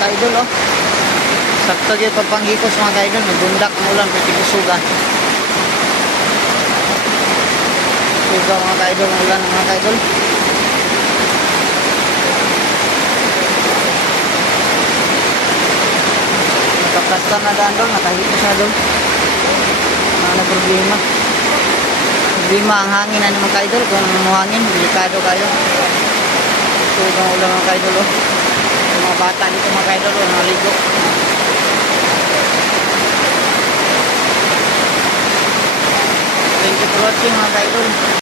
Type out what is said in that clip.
ka-idol, oh. Sakto dyan papanghikos mga ka-idol. Nagbundak ang ulan, pwede kusuga. Suga mga ka-idol, ang ulan mga ka-idol. Nakakasta na daan doon, nakahikos na doon. Ano problema? Problema ang hangin na mga ka-idol. Kung hangin, delikado kayo. Suga ang ulan mga ka-idol, oh. Mga bata dito mga ka-idol, oh, naligo. Thank you for watching mga ka-idol.